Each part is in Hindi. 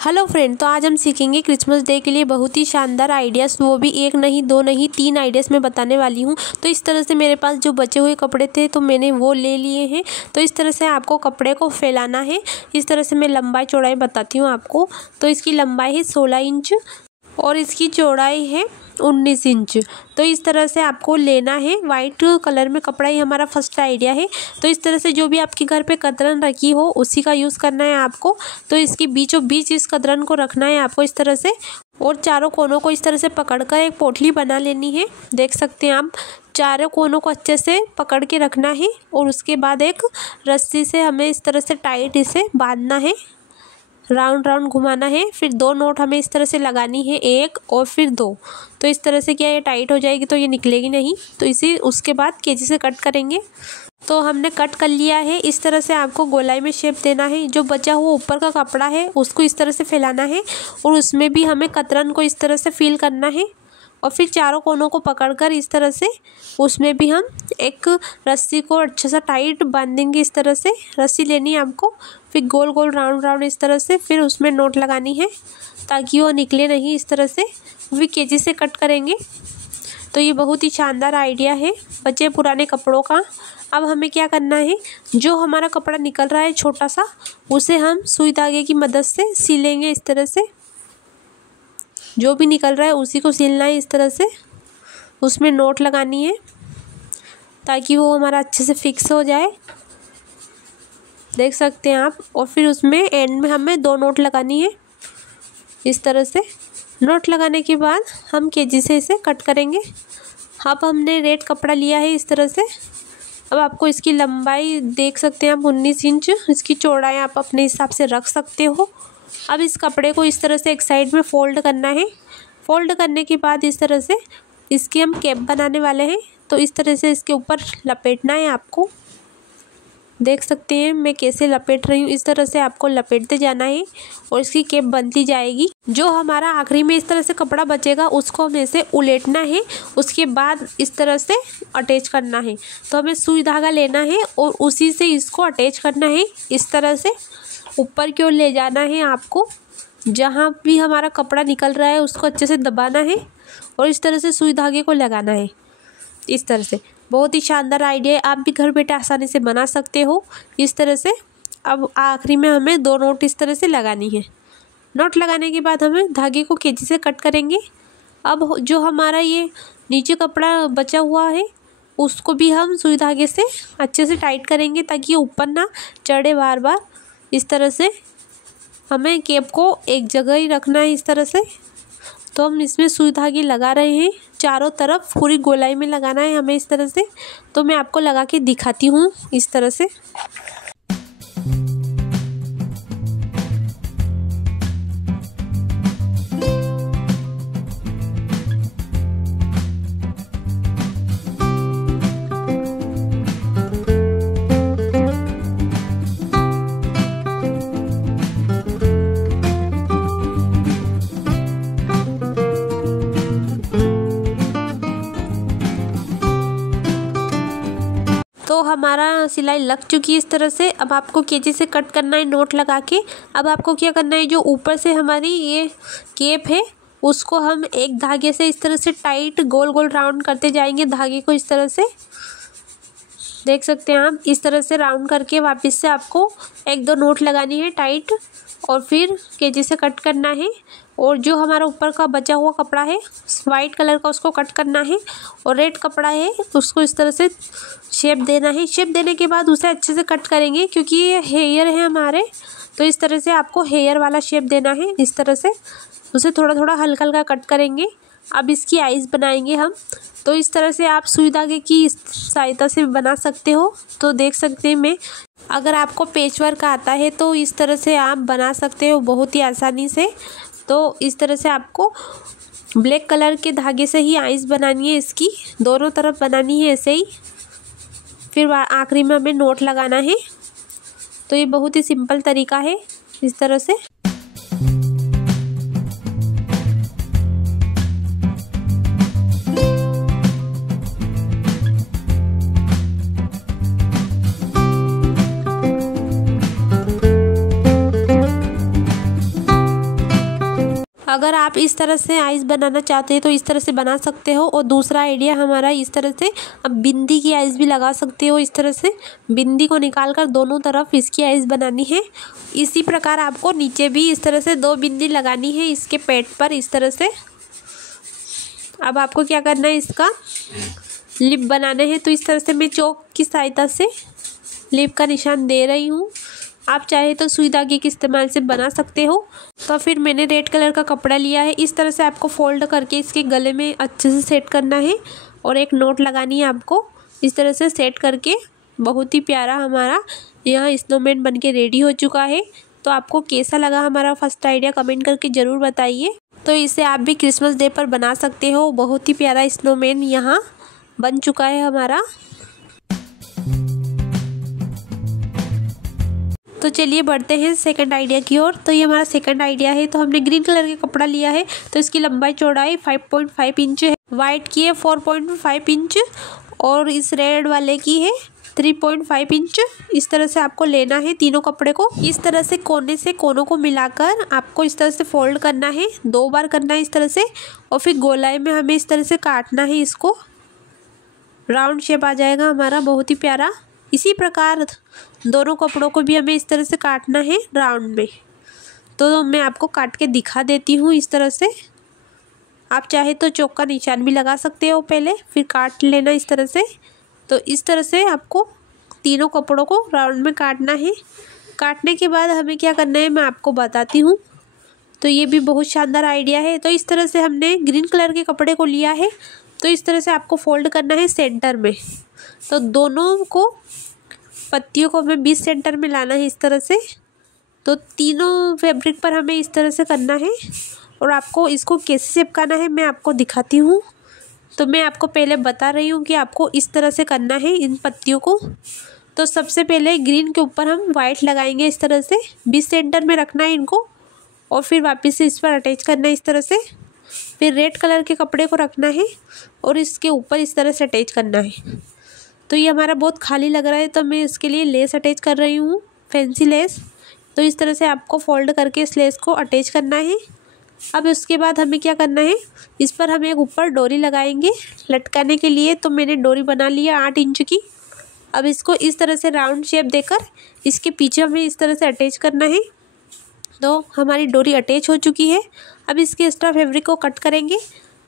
हेलो फ्रेंड, तो आज हम सीखेंगे क्रिसमस डे के लिए बहुत ही शानदार आइडियाज़, वो भी एक नहीं दो नहीं तीन आइडियाज़ मैं बताने वाली हूँ। तो इस तरह से मेरे पास जो बचे हुए कपड़े थे तो मैंने वो ले लिए हैं। तो इस तरह से आपको कपड़े को फैलाना है। इस तरह से मैं लंबाई चौड़ाई बताती हूँ आपको। तो इसकी लंबाई है 16 इंच और इसकी चौड़ाई है 19 इंच। तो इस तरह से आपको लेना है। वाइट कलर में कपड़ा ही हमारा फर्स्ट आइडिया है। तो इस तरह से जो भी आपके घर पे कतरन रखी हो उसी का यूज़ करना है आपको। तो इसके बीचों बीच इस कतरन को रखना है आपको इस तरह से, और चारों कोनों को इस तरह से पकड़कर एक पोटली बना लेनी है। देख सकते हैं आप, चारों कोनों को अच्छे से पकड़ के रखना है और उसके बाद एक रस्सी से हमें इस तरह से टाइट इसे बांधना है, राउंड राउंड घुमाना है। फिर 2 नोट हमें इस तरह से लगानी है, 1 और फिर 2। तो इस तरह से क्या ये टाइट हो जाएगी तो ये निकलेगी नहीं। तो इसे उसके बाद कैंची से कट करेंगे। तो हमने कट कर लिया है। इस तरह से आपको गोलाई में शेप देना है। जो बचा हुआ ऊपर का कपड़ा है उसको इस तरह से फैलाना है और उसमें भी हमें कतरन को इस तरह से फील करना है और फिर चारों कोनों को पकड़कर इस तरह से उसमें भी हम एक रस्सी को अच्छा सा टाइट बांधेंगे। इस तरह से रस्सी लेनी है आपको, फिर गोल गोल राउंड राउंड इस तरह से, फिर उसमें नोट लगानी है ताकि वो निकले नहीं। इस तरह से फिर कैंची से कट करेंगे। तो ये बहुत ही शानदार आइडिया है बचे पुराने कपड़ों का। अब हमें क्या करना है, जो हमारा कपड़ा निकल रहा है छोटा सा, उसे हम सुई धागे की मदद से सिलेंगे। इस तरह से जो भी निकल रहा है उसी को सिलना है। इस तरह से उसमें नोट लगानी है ताकि वो हमारा अच्छे से फिक्स हो जाए। देख सकते हैं आप। और फिर उसमें एंड में हमें 2 नोट लगानी है इस तरह से। नोट लगाने के बाद हम कैंची से इसे कट करेंगे। अब हमने रेड कपड़ा लिया है इस तरह से। अब आपको इसकी लंबाई देख सकते हैं आप 19 इंच, इसकी चौड़ाई आप अपने हिसाब से रख सकते हो। अब इस कपड़े को इस तरह से एक साइड में फोल्ड करना है। फोल्ड करने के बाद इस तरह से इसकी हम कैप बनाने वाले हैं। तो इस तरह से इसके ऊपर लपेटना है आपको। देख सकते हैं मैं कैसे लपेट रही हूँ। इस तरह से आपको लपेटते जाना है और इसकी कैप बनती जाएगी। जो हमारा आखिरी में इस तरह से कपड़ा बचेगा उसको हमें ऐसे उलेटना है, उसके बाद इस तरह से अटैच करना है। तो हमें सुई धागा लेना है और उसी से इसको अटैच करना है। इस तरह से ऊपर की ओर ले जाना है आपको। जहाँ भी हमारा कपड़ा निकल रहा है उसको अच्छे से दबाना है और इस तरह से सुई धागे को लगाना है। इस तरह से बहुत ही शानदार आइडिया है। आप भी घर बैठे आसानी से बना सकते हो इस तरह से। अब आखिरी में हमें 2 नोट इस तरह से लगानी है। नोट लगाने के बाद हमें धागे को कैंची से कट करेंगे। अब जो हमारा ये नीचे कपड़ा बचा हुआ है उसको भी हम सुई धागे से अच्छे से टाइट करेंगे ताकि ये ऊपर ना चढ़े बार बार। इस तरह से हमें कैप को एक जगह ही रखना है इस तरह से। तो हम इसमें सुई धागे लगा रहे हैं, चारों तरफ पूरी गोलाई में लगाना है हमें इस तरह से। तो मैं आपको लगा के दिखाती हूँ इस तरह से। तो हमारा सिलाई लग चुकी है इस तरह से। अब आपको कैंची से कट करना है नोट लगा के। अब आपको क्या करना है, जो ऊपर से हमारी ये कैप है उसको हम एक धागे से इस तरह से टाइट गोल गोल राउंड करते जाएंगे धागे को इस तरह से। देख सकते हैं आप, इस तरह से राउंड करके वापस से आपको 1-2 नोट लगानी है टाइट और फिर कैंची से कट करना है। और जो हमारा ऊपर का बचा हुआ कपड़ा है वाइट कलर का उसको कट करना है और रेड कपड़ा है उसको इस तरह से शेप देना है। शेप देने के बाद उसे अच्छे से कट करेंगे क्योंकि ये हेयर है हमारे। तो इस तरह से आपको हेयर वाला शेप देना है इस तरह से। उसे थोड़ा थोड़ा हल्का हल्का कट करेंगे। अब इसकी आइज़ बनाएंगे हम। तो इस तरह से आप सुई धागे की सहायता से बना सकते हो। तो देख सकते हैं मैं, अगर आपको पेच वर्क आता है तो इस तरह से आप बना सकते हो बहुत ही आसानी से। तो इस तरह से आपको ब्लैक कलर के धागे से ही आइज़ बनानी है, इसकी दोनों तरफ बनानी है ऐसे ही। फिर आखिरी में हमें नोट लगाना है। तो ये बहुत ही सिंपल तरीका है इस तरह से। अगर आप इस तरह से आइस बनाना चाहते हैं तो इस तरह से बना सकते हो। और दूसरा आइडिया हमारा इस तरह से, अब बिंदी की आइस भी लगा सकते हो। इस तरह से बिंदी को निकाल कर दोनों तरफ इसकी आइस बनानी है। इसी प्रकार आपको नीचे भी इस तरह से 2 बिंदी लगानी है इसके पेट पर इस तरह से। अब आपको क्या करना है, इसका लिप बनाने हैं। तो इस तरह से मैं चौक की सहायता से लिप का निशान दे रही हूँ। आप चाहे तो सुई धागे के इस्तेमाल से बना सकते हो। तो फिर मैंने रेड कलर का कपड़ा लिया है। इस तरह से आपको फोल्ड करके इसके गले में अच्छे से सेट करना है और एक नोट लगानी है आपको। इस तरह से सेट करके बहुत ही प्यारा हमारा यहाँ स्नोमैन बन के रेडी हो चुका है। तो आपको कैसा लगा हमारा फर्स्ट आइडिया कमेंट करके ज़रूर बताइए। तो इसे आप भी क्रिसमस डे पर बना सकते हो। बहुत ही प्यारा स्नोमैन यहाँ बन चुका है हमारा। तो चलिए बढ़ते हैं सेकंड आइडिया की ओर। तो ये हमारा सेकंड आइडिया है। तो हमने ग्रीन कलर का कपड़ा लिया है। तो इसकी लंबाई चौड़ाई 5.5 इंच है, वाइट की है 4.5 इंच और इस रेड वाले की है 3.5 इंच। इस तरह से आपको लेना है तीनों कपड़े को। इस तरह से कोने से कोनों को मिलाकर आपको इस तरह से फोल्ड करना है, 2 बार करना है इस तरह से। और फिर गोलाई में हमें इस तरह से काटना है, इसको राउंड शेप आ जाएगा हमारा बहुत ही प्यारा। इसी प्रकार दोनों कपड़ों को भी हमें इस तरह से काटना है राउंड में। तो मैं आपको काट के दिखा देती हूँ इस तरह से। आप चाहे तो चौक का निशान भी लगा सकते हो, पहले फिर काट लेना इस तरह से। तो इस तरह से आपको तीनों कपड़ों को राउंड में काटना है। काटने के बाद हमें क्या करना है मैं आपको बताती हूँ। तो ये भी बहुत शानदार आइडिया है। तो इस तरह से हमने ग्रीन कलर के कपड़े को लिया है। तो इस तरह से आपको फोल्ड करना है सेंटर में। तो दोनों को पत्तियों को हमें 20 सेंटर में लाना है इस तरह से। तो तीनों फैब्रिक पर हमें इस तरह से करना है और आपको इसको कैसे चिपकाना है मैं आपको दिखाती हूँ। तो मैं आपको पहले बता रही हूँ कि आपको इस तरह से करना है इन पत्तियों को। तो सबसे पहले ग्रीन के ऊपर हम वाइट लगाएंगे इस तरह से, 20 सेंटर में रखना है इनको और फिर वापस से इस पर अटैच करना है इस तरह से। फिर रेड कलर के कपड़े को रखना है और इसके ऊपर इस तरह से अटैच करना है। तो ये हमारा बहुत खाली लग रहा है तो मैं इसके लिए लेस अटैच कर रही हूँ, फैंसी लेस। तो इस तरह से आपको फोल्ड करके इस लेस को अटैच करना है। अब उसके बाद हमें क्या करना है, इस पर हम एक ऊपर डोरी लगाएंगे लटकाने के लिए। तो मैंने डोरी बना लिया 8 इंच की। अब इसको इस तरह से राउंड शेप देकर इसके पीछे हमें इस तरह से अटैच करना है। तो हमारी डोरी अटैच हो चुकी है। अब इसके एक्स्ट्रा फैब्रिक को कट करेंगे।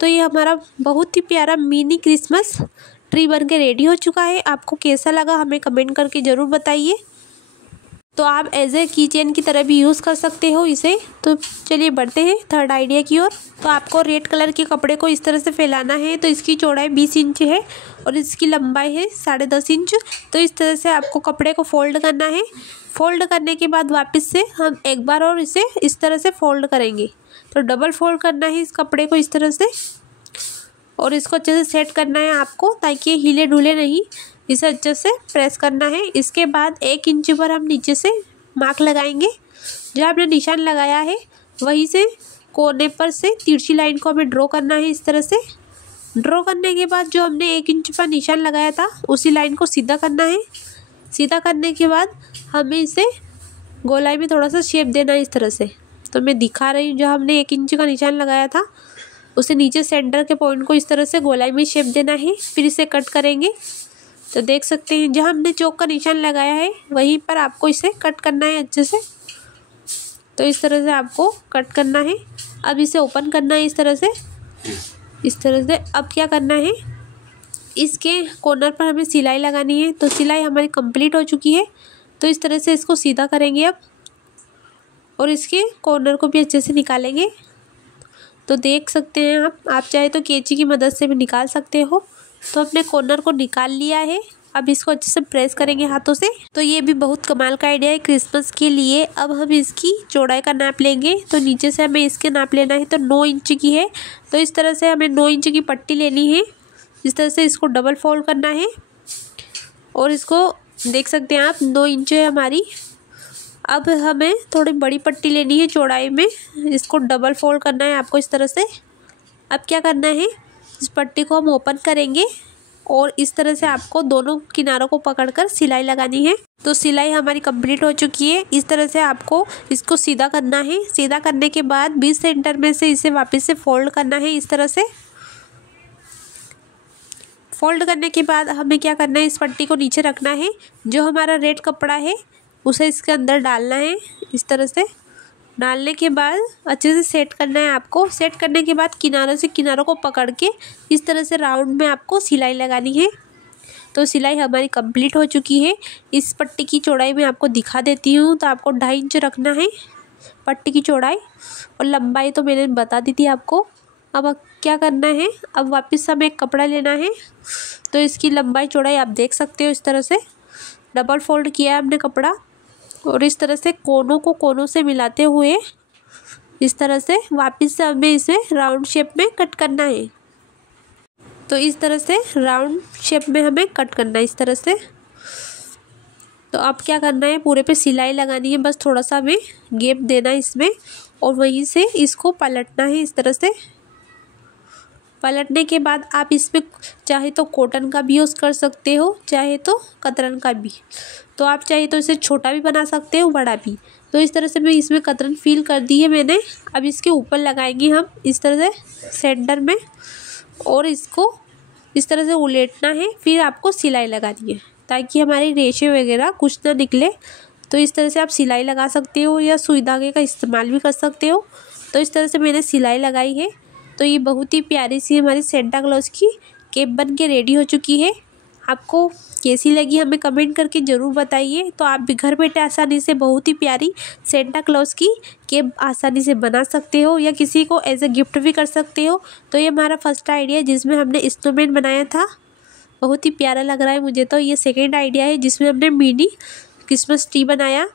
तो ये हमारा बहुत ही प्यारा मिनी क्रिसमस ट्री बन के रेडी हो चुका है। आपको कैसा लगा हमें कमेंट करके ज़रूर बताइए। तो आप एज ए की चेन की तरह भी यूज़ कर सकते हो इसे। तो चलिए बढ़ते हैं थर्ड आइडिया की ओर। तो आपको रेड कलर के कपड़े को इस तरह से फैलाना है। तो इसकी चौड़ाई 20 इंच है और इसकी लंबाई है 10.5 इंच। तो इस तरह से आपको कपड़े को फोल्ड करना है। फोल्ड करने के बाद वापस से हम एक बार और इसे इस तरह से फोल्ड करेंगे। तो डबल फोल्ड करना है इस कपड़े को इस तरह से और इसको अच्छे से सेट करना है आपको, ताकि ये हिले डुले नहीं। इसे अच्छे से प्रेस करना है। इसके बाद 1 इंच पर हम नीचे से मार्क लगाएंगे। जहाँ हमने निशान लगाया है वहीं से कोने पर से तिरछी लाइन को हमें ड्रॉ करना है इस तरह से। ड्रॉ करने के बाद जो हमने 1 इंच पर निशान लगाया था उसी लाइन को सीधा करना है। सीधा करने के बाद हमें इसे गोलाई में थोड़ा सा शेप देना है इस तरह से। तो मैं दिखा रही हूँ, जो हमने 1 इंच का निशान लगाया था उसे नीचे सेंटर के पॉइंट को इस तरह से गोलाई में शेप देना है। फिर इसे कट करेंगे। तो देख सकते हैं जहाँ हमने चौक का निशान लगाया है वहीं पर आपको इसे कट करना है अच्छे से। तो इस तरह से आपको कट करना है। अब इसे ओपन करना है इस तरह से, इस तरह से। अब क्या करना है, इसके कॉर्नर पर हमें सिलाई लगानी है। तो सिलाई हमारी कंप्लीट हो चुकी है। तो इस तरह से इसको सीधा करेंगे अब और इसके कॉर्नर को भी अच्छे से निकालेंगे। तो देख सकते हैं आप चाहे तो कैंची की मदद से भी निकाल सकते हो। तो अपने कॉर्नर को निकाल लिया है। अब इसको अच्छे से प्रेस करेंगे हाथों से। तो ये भी बहुत कमाल का आइडिया है क्रिसमस के लिए। अब हम इसकी चौड़ाई का नाप लेंगे। तो नीचे से हमें इसके नाप लेना है। तो 9 इंच की है। तो इस तरह से हमें 9 इंच की पट्टी लेनी है। इस तरह से इसको डबल फोल्ड करना है और इसको देख सकते हैं आप 9 इंच है हमारी। अब हमें थोड़ी बड़ी पट्टी लेनी है चौड़ाई में। इसको डबल फोल्ड करना है आपको इस तरह से। अब क्या करना है, इस पट्टी को हम ओपन करेंगे और इस तरह से आपको दोनों किनारों को पकड़कर सिलाई लगानी है। तो सिलाई हमारी कंप्लीट हो चुकी है। इस तरह से आपको इसको सीधा करना है। सीधा करने के बाद 20 सेंटर में से इसे वापस से फोल्ड करना है। इस तरह से फोल्ड करने के बाद हमें क्या करना है, इस पट्टी को नीचे रखना है। जो हमारा रेड कपड़ा है उसे इसके अंदर डालना है। इस तरह से डालने के बाद अच्छे से सेट करना है आपको। सेट करने के बाद किनारों से किनारों को पकड़ के इस तरह से राउंड में आपको सिलाई लगानी है। तो सिलाई हमारी कंप्लीट हो चुकी है। इस पट्टी की चौड़ाई मैं आपको दिखा देती हूँ। तो आपको 2.5 इंच रखना है पट्टी की चौड़ाई, और लंबाई तो मैंने बता दी थी आपको। अब क्या करना है, अब वापस हमें एक कपड़ा लेना है। तो इसकी लंबाई चौड़ाई आप देख सकते हो। इस तरह से डबल फोल्ड किया है हमने कपड़ा, और इस तरह से कोनों को कोनों से मिलाते हुए इस तरह से वापस से हमें इसे राउंड शेप में कट करना है। तो इस तरह से राउंड शेप में हमें कट करना है इस तरह से। तो अब क्या करना है, पूरे पे सिलाई लगानी है, बस थोड़ा सा हमें गैप देना है इसमें, और वहीं से इसको पलटना है। इस तरह से पलटने के बाद आप इसमें चाहे तो कॉटन का भी यूज़ कर सकते हो, चाहे तो कतरन का भी। तो आप चाहे तो इसे छोटा भी बना सकते हो, बड़ा भी। तो इस तरह से मैं इसमें कतरन फिल कर दी है मैंने। अब इसके ऊपर लगाएंगे हम इस तरह से सेंटर में, और इसको इस तरह से उलटना है। फिर आपको सिलाई लगानी है ताकि हमारी रेशे वगैरह कुछ ना निकले। तो इस तरह से आप सिलाई लगा सकते हो या सुई धागे का इस्तेमाल भी कर सकते हो। तो इस तरह से मैंने सिलाई लगाई है। तो ये बहुत ही प्यारी सी हमारी सेंटा क्लॉज की कैप बन के रेडी हो चुकी है। आपको कैसी लगी हमें कमेंट करके ज़रूर बताइए। तो आप भी घर बैठे आसानी से बहुत ही प्यारी सेंटा क्लॉज की कैप आसानी से बना सकते हो, या किसी को एज ए गिफ्ट भी कर सकते हो। तो ये हमारा फर्स्ट आइडिया है जिसमें हमने स्नोमैन बनाया था, बहुत ही प्यारा लग रहा है मुझे। तो ये सेकेंड आइडिया है जिसमें हमने मिनी क्रिसमस ट्री बनाया,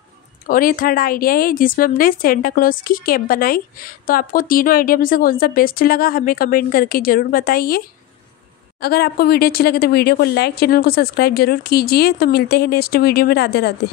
और ये थर्ड आइडिया है जिसमें हमने सेंटा क्लॉज की कैप बनाई। तो आपको तीनों आइडिया में से कौन सा बेस्ट लगा हमें कमेंट करके ज़रूर बताइए। अगर आपको वीडियो अच्छी लगे तो वीडियो को लाइक, चैनल को सब्सक्राइब जरूर कीजिए। तो मिलते हैं नेक्स्ट वीडियो में। राधे राधे।